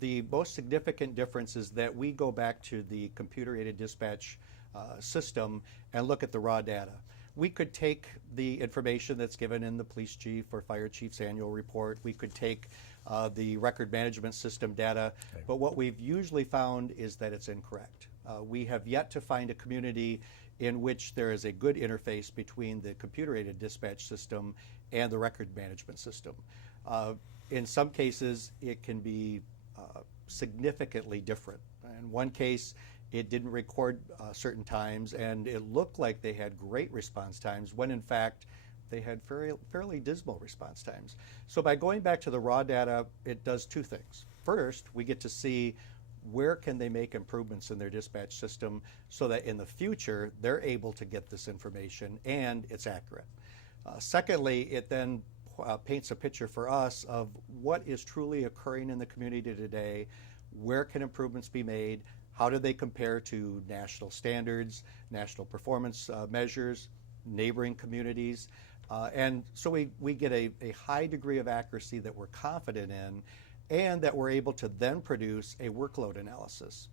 the most significant difference is that we go back to the computer-aided dispatch system and look at the raw data. We could take the information that's given in the police chief or fire chief's annual report. We could take the record management system data, okay. But what we've usually found is that it's incorrect. We have yet to find a community in which there is a good interface between the computer-aided dispatch system and the record management system. In some cases, it can be significantly different. In one case, it didn't record certain times, and it looked like they had great response times, when in fact, they had fairly dismal response times. So by going back to the raw data, it does two things. First, we get to see where can they make improvements in their dispatch system so that in the future, they're able to get this information and it's accurate. Secondly, it then paints a picture for us of what is truly occurring in the community today, where can improvements be made, how do they compare to national standards, national performance measures, neighboring communities, and so we get a high degree of accuracy that we're confident in, and that we're able to then produce a workload analysis.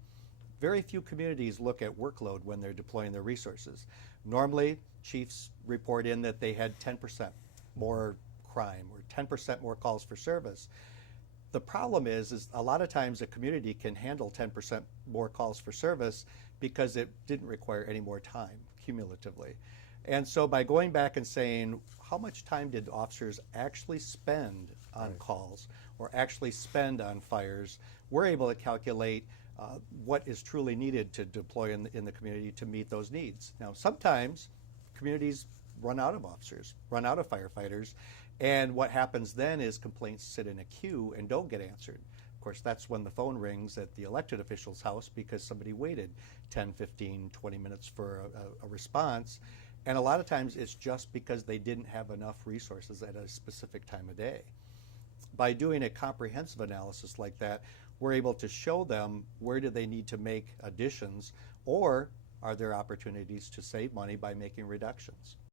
Very few communities look at workload when they're deploying their resources. Normally, chiefs report in that they had 10% more crime or 10% more calls for service. The problem is a lot of times a community can handle 10% more calls for service because it didn't require any more time cumulatively. And so by going back and saying, how much time did officers actually spend on calls or actually spend on fires, we're able to calculate what is truly needed to deploy in the community to meet those needs. Now, sometimes communities run out of officers, run out of firefighters, and what happens then is complaints sit in a queue and don't get answered. Of course, that's when the phone rings at the elected official's house because somebody waited 10, 15, 20 minutes for a response. And a lot of times it's just because they didn't have enough resources at a specific time of day. By doing a comprehensive analysis like that, we're able to show them where do they need to make additions, or are there opportunities to save money by making reductions.